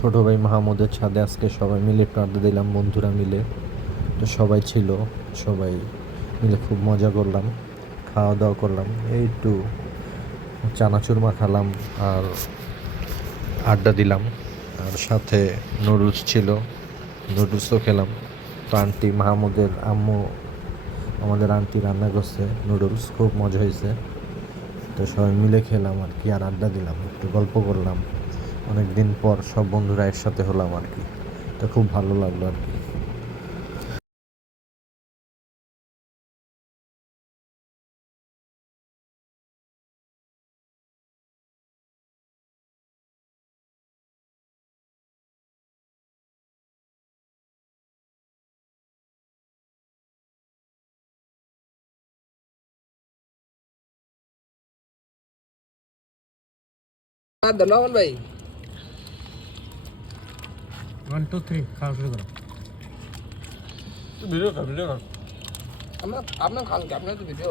ছোট ভাই মাহমুদের ছাদে আজকে সবাই মিলে একটু আড্ডা দিলাম, বন্ধুরা মিলে। তো সবাই ছিল, সবাই মিলে খুব মজা করলাম, খাওয়া দাওয়া করলাম, এই একটু চানাচুর মাখালাম আর আড্ডা দিলাম। আর সাথে নুডলস ছিল, নুডলসও খেলাম। তো আন্টি মাহমুদের আম্মু, আমাদের আন্টি রান্না করছে নুডলস, খুব মজা হয়েছে। তো সবাই মিলে খেলাম আর কি, আর আড্ডা দিলাম, একটু গল্প করলাম। অনেক দিন পর সব বন্ধুরা একসাথে হলাম আর কি। তো খুব ভালো লাগলো আর কি। ধন্যবাদ ভাই। 1 2 3 খাওয়া শুরু করো। আপনার খান কি? আপনার তো ভিডিও